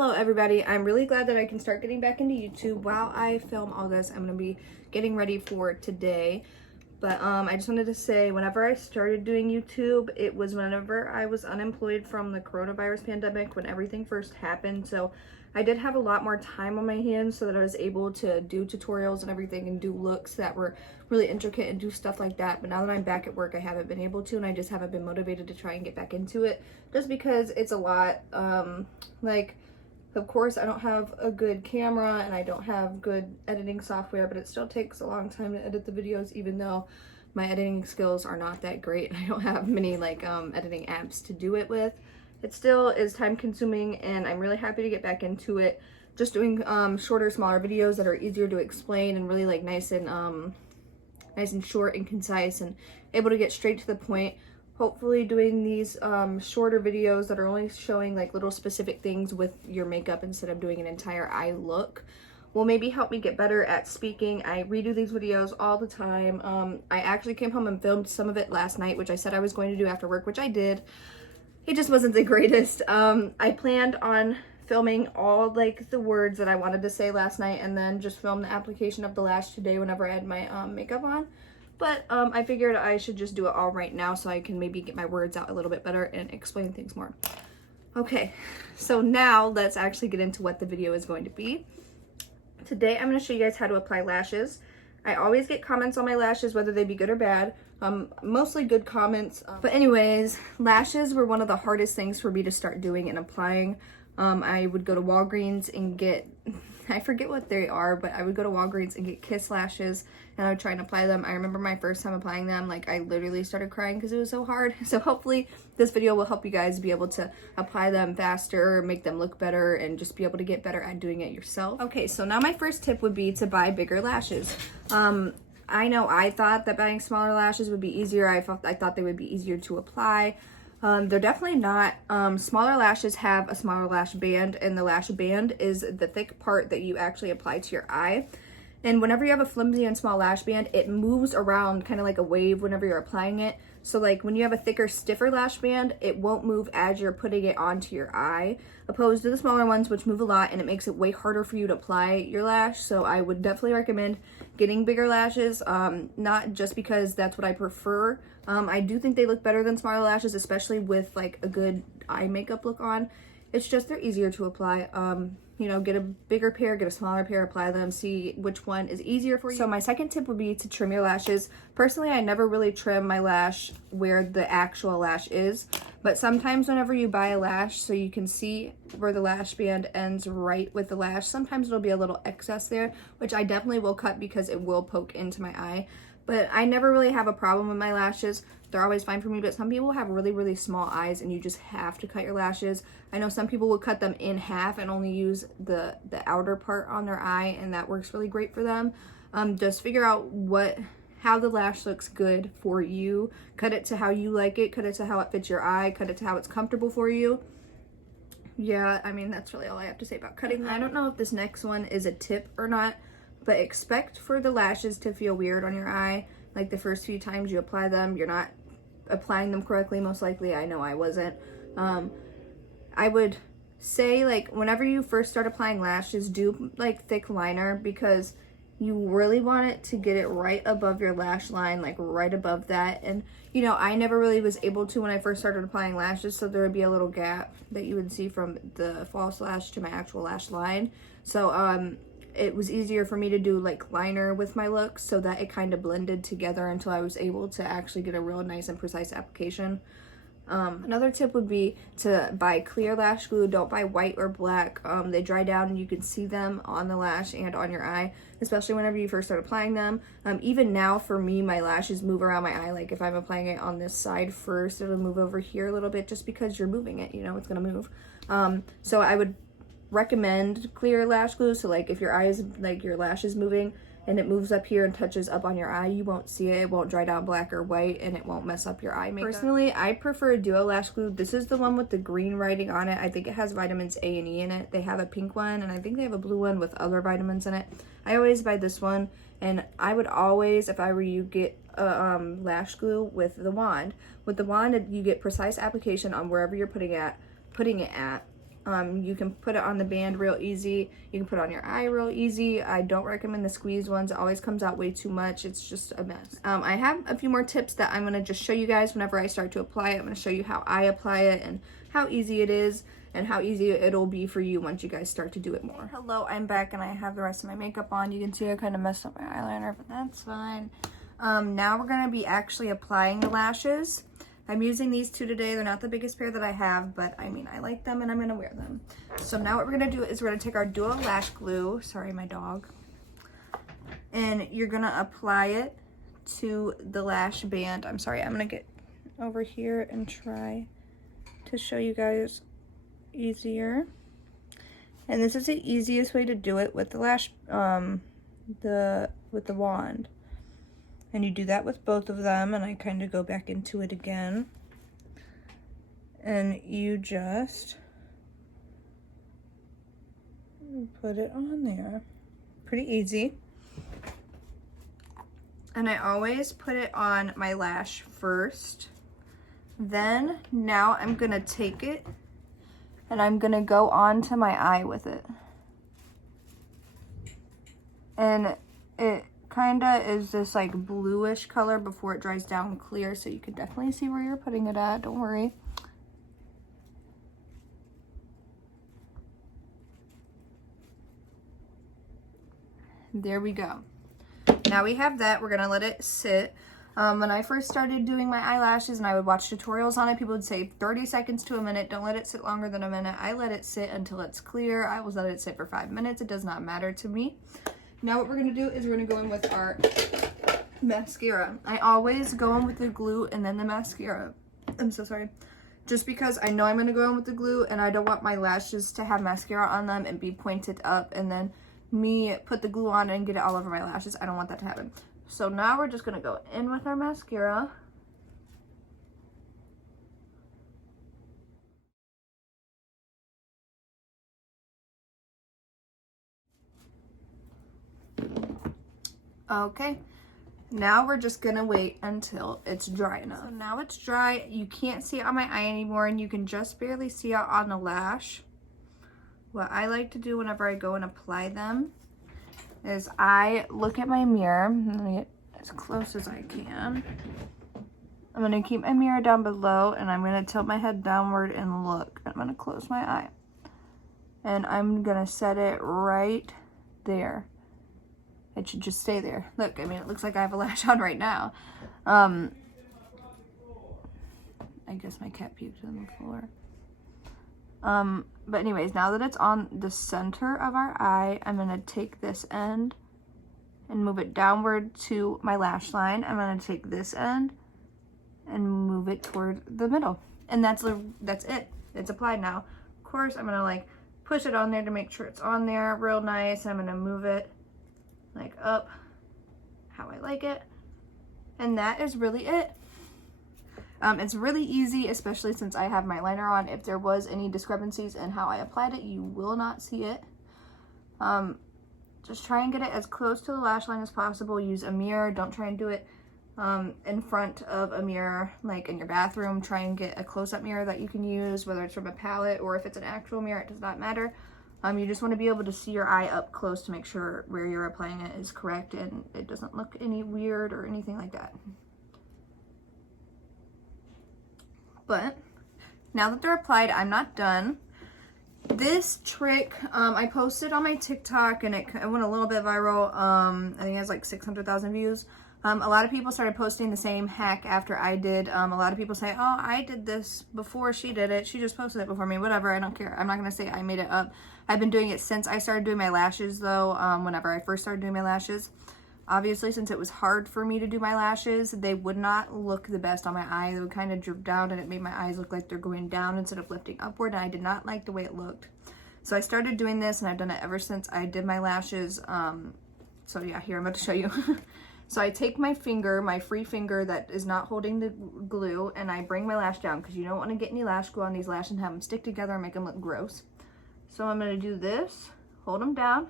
Hello everybody, I'm really glad that I can start getting back into YouTube. While I film all this, I'm going to be getting ready for today. But I just wanted to say, whenever I started doing YouTube, it was whenever I was unemployed from the coronavirus pandemic, when everything first happened. So I did have a lot more time on my hands so that I was able to do tutorials and everything and do looks that were really intricate and do stuff like that. But now that I'm back at work, I haven't been able to, and I just haven't been motivated to try and get back into it just because it's a lot. Of course, I don't have a good camera and I don't have good editing software, but it still takes a long time to edit the videos, even though my editing skills are not that great and I don't have many editing apps to do it with. It still is time consuming, and I'm really happy to get back into it. Just doing shorter, smaller videos that are easier to explain and really nice and short and concise and able to get straight to the point. Hopefully doing these shorter videos that are only showing little specific things with your makeup instead of doing an entire eye look will maybe help me get better at speaking. I redo these videos all the time. I actually came home and filmed some of it last night, which I said I was going to do after work, which I did. It just wasn't the greatest. I planned on filming all the words that I wanted to say last night and then just film the application of the lash today whenever I had my makeup on. But I figured I should just do it all right now so I can maybe get my words out a little bit better and explain things more. Okay, so now let's actually get into what the video is going to be. Today I'm going to show you guys how to apply lashes. I always get comments on my lashes, whether they be good or bad. Mostly good comments. But anyways, lashes were one of the hardest things for me to start doing and applying. I would go to Walgreens and get, I forget what they are, but I would go to Walgreens and get Kiss lashes and I would try and apply them. I remember my first time applying them, I literally started crying because it was so hard. So hopefully this video will help you guys be able to apply them faster, make them look better, and just be able to get better at doing it yourself. Okay, so now my first tip would be to buy bigger lashes. I know I thought that buying smaller lashes would be easier. I thought they would be easier to apply. They're definitely not. Smaller lashes have a smaller lash band, and the lash band is the thick part that you actually apply to your eye. And whenever you have a flimsy and small lash band, it moves around kind of like a wave whenever you're applying it. So when you have a thicker, stiffer lash band, it won't move as you're putting it onto your eye, opposed to the smaller ones, which move a lot, and it makes it way harder for you to apply your lash. So I would definitely recommend getting bigger lashes, not just because that's what I prefer. I do think they look better than smaller lashes, especially with a good eye makeup look on. It's just they're easier to apply. Get a bigger pair, get a smaller pair, apply them, see which one is easier for you. So my second tip would be to trim your lashes. Personally, I never really trim my lash where the actual lash is, but sometimes whenever you buy a lash so you can see where the lash band ends right with the lash, sometimes it'll be a little excess there, which I definitely will cut because it will poke into my eye. But I never really have a problem with my lashes. They're always fine for me, but some people have really, really small eyes and you just have to cut your lashes. I know some people will cut them in half and only use the outer part on their eye, and that works really great for them. Just figure out how the lash looks good for you. Cut it to how you like it, cut it to how it fits your eye, cut it to how it's comfortable for you. Yeah, I mean, that's really all I have to say about cutting them. I don't know if this next one is a tip or not, but expect for the lashes to feel weird on your eye. The first few times you apply them, you're not applying them correctly, most likely. I know I wasn't. I would say whenever you first start applying lashes, do thick liner, because you really want it to get it right above your lash line, right above that. And I never really was able to when I first started applying lashes, so there would be a little gap that you would see from the false lash to my actual lash line. So it was easier for me to do liner with my look so that it kind of blended together until I was able to actually get a real nice and precise application. Another tip would be to buy clear lash glue. Don't buy white or black. They dry down and you can see them on the lash and on your eye, especially whenever you first start applying them. Even now for me, my lashes move around my eye. If I'm applying it on this side first, it'll move over here a little bit just because you're moving it, it's gonna move. So I would recommend clear lash glue. So if your eye is your lash is moving and it moves up here and touches up on your eye, you won't see it. It won't dry down black or white, and it won't mess up your eye makeup. Personally, I prefer Duo lash glue. This is the one with the green writing on it. I think it has vitamins A and E in it. They have a pink one, and I think they have a blue one with other vitamins in it. I always buy this one, and I would always, if I were you, get lash glue with the wand. With the wand, you get precise application on wherever you're putting it at. You can put it on the band real easy. You can put it on your eye real easy. I don't recommend the squeeze ones. It always comes out way too much. It's just a mess. I have a few more tips that I'm going to just show you guys whenever I start to apply it. I'm going to show you how I apply it and how easy it is and how easy it'll be for you once you guys start to do it more. Hello, I'm back and I have the rest of my makeup on. You can see I kind of messed up my eyeliner, but that's fine. Now we're going to be actually applying the lashes. I'm using these two today. They're not the biggest pair that I have, but I mean, I like them and I'm gonna wear them. So now what we're gonna do is we're gonna take our Duo Lash Glue, sorry, my dog, and you're gonna apply it to the lash band. I'm sorry, I'm gonna get over here and try to show you guys easier. And this is the easiest way to do it with the lash, with the wand. And you do that with both of them, and I kind of go back into it again. And you just put it on there. Pretty easy. And I always put it on my lash first. Then, now I'm gonna take it and I'm gonna go onto my eye with it. And it kinda is this like bluish color before it dries down clear, so you can definitely see where you're putting it at, don't worry. There we go. Now we have that, we're gonna let it sit. When I first started doing my eyelashes and I would watch tutorials on it, people would say 30 seconds to a minute, don't let it sit longer than a minute. I let it sit until it's clear. I will let it sit for 5 minutes, it does not matter to me. Now what we're gonna do is we're gonna go in with our mascara. I always go in with the glue and then the mascara. I'm so sorry. Just because I know I'm gonna go in with the glue and I don't want my lashes to have mascara on them and be pointed up and then me put the glue on and get it all over my lashes. I don't want that to happen. So now we're just gonna go in with our mascara. Okay, now we're just gonna wait until it's dry enough. So now it's dry, you can't see it on my eye anymore and you can just barely see it on the lash. What I like to do whenever I go and apply them is I look at my mirror. I'm gonna get as close as I can. I'm gonna keep my mirror down below and I'm gonna tilt my head downward and look. I'm gonna close my eye. And I'm gonna set it right there. It should just stay there. Look, I mean, it looks like I have a lash on right now. I guess my cat puked on the floor. But anyways, now that it's on the center of our eye, I'm gonna take this end and move it downward to my lash line. I'm gonna take this end and move it toward the middle. And that's it. It's applied now. Of course, I'm gonna like push it on there to make sure it's on there real nice. I'm gonna move it like up how I like it. And that is really it. It's really easy, especially since I have my liner on. If there was any discrepancies in how I applied it, you will not see it. Just try and get it as close to the lash line as possible. Use a mirror. Don't try and do it in front of a mirror, like in your bathroom. Try and get a close-up mirror that you can use, whether it's from a palette or if it's an actual mirror, it does not matter. You just want to be able to see your eye up close to make sure where you're applying it is correct and it doesn't look any weird or anything like that. But now that they're applied, I'm not done. This trick, I posted on my TikTok and it went a little bit viral. I think it has like 600,000 views. A lot of people started posting the same hack after I did. A lot of people say, oh, I did this before she did it. She just posted it before me. Whatever, I don't care. I'm not going to say I made it up. I've been doing it since I started doing my lashes though, whenever I first started doing my lashes. Obviously, since it was hard for me to do my lashes, they would not look the best on my eye. They would kind of droop down and it made my eyes look like they're going down instead of lifting upward, and I did not like the way it looked. So I started doing this and I've done it ever since I did my lashes. So yeah, here I'm about to show you. So I take my finger, my free finger that is not holding the glue, and I bring my lash down because you don't want to get any lash glue on these lashes and have them stick together and make them look gross. So I'm going to do this, hold them down,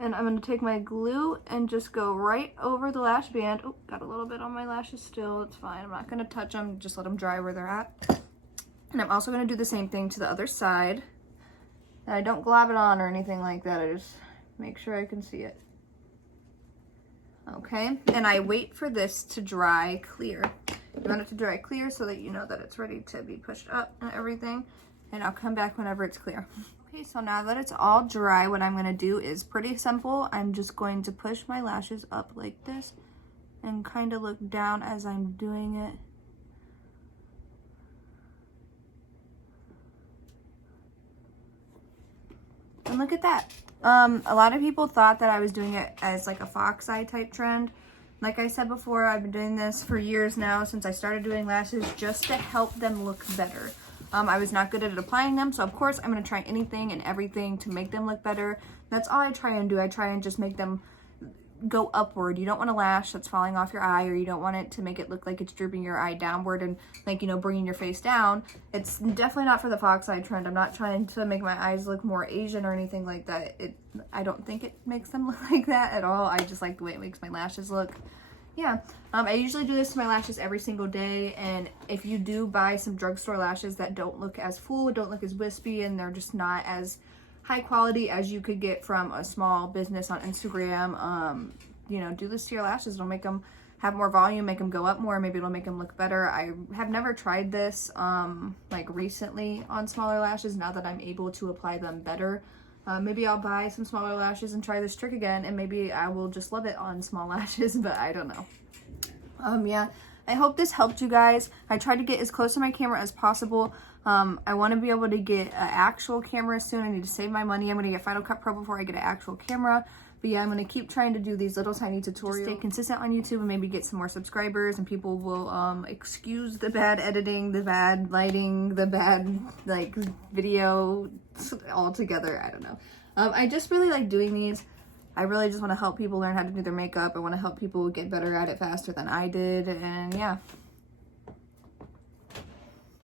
and I'm going to take my glue and just go right over the lash band. Oh, got a little bit on my lashes still, it's fine. I'm not going to touch them, just let them dry where they're at. And I'm also going to do the same thing to the other side. And I don't glob it on or anything like that. I just make sure I can see it. Okay, and I wait for this to dry clear. You want it to dry clear so that you know that it's ready to be pushed up and everything. And I'll come back whenever it's clear. Okay, so now that it's all dry, what I'm gonna do is pretty simple. I'm just going to push my lashes up like this and kind of look down as I'm doing it. And look at that. A lot of people thought that I was doing it as like a fox eye type trend. Like I said before, I've been doing this for years now, since I started doing lashes, just to help them look better. I was not good at applying them, so of course I'm going to try anything and everything to make them look better. That's all I try and do. I try and just make them go upward. You don't want a lash that's falling off your eye, or you don't want it to make it look like it's drooping your eye downward and, like, you know, bringing your face down. It's definitely not for the fox eye trend. I'm not trying to make my eyes look more Asian or anything like that. I don't think it makes them look like that at all. I just like the way it makes my lashes look. Yeah, I usually do this to my lashes every single day, and if you do buy some drugstore lashes that don't look as full, don't look as wispy, and they're just not as high quality as you could get from a small business on Instagram, you know, do this to your lashes. It'll make them have more volume, make them go up more, maybe it'll make them look better. I have never tried this like recently on smaller lashes. Now that I'm able to apply them better, maybe I'll buy some smaller lashes and try this trick again, and maybe I will just love it on small lashes, but I don't know. Yeah, I hope this helped you guys. I tried to get as close to my camera as possible. I want to be able to get an actual camera soon. I need to save my money. I'm going to get Final Cut Pro before I get an actual camera. But yeah, I'm going to keep trying to do these little tiny tutorials. Stay consistent on YouTube and maybe get some more subscribers, and people will excuse the bad editing, the bad lighting, the bad like video altogether. I don't know. I just really like doing these. I really just want to help people learn how to do their makeup. I want to help people get better at it faster than I did. And yeah.